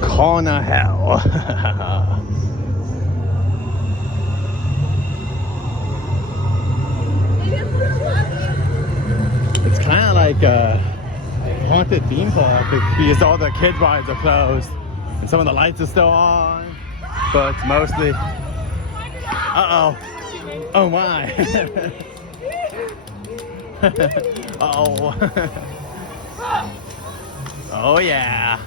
Carivhell. It's kind of like a haunted theme park because all the kids' rides are closed and some of the lights are still on, but it's mostly. Uh-oh. Oh my. Uh-oh. Oh yeah.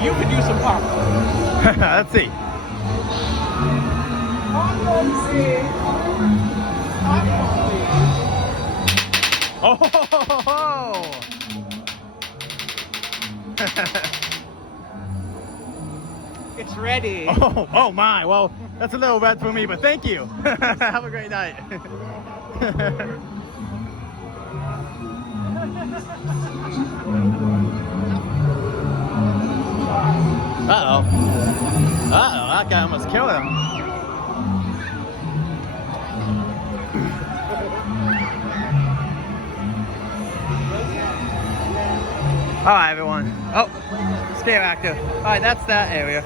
You could use some popcorn. Let's see. Popcorn, please. Popcorn, please. Oh! It's ready. Oh my. Well, that's a little red for me, but thank you. Have a great night. Uh-oh. Uh-oh, that guy almost killed him. Alright, everyone. Oh, scare actor. Alright, that's that area.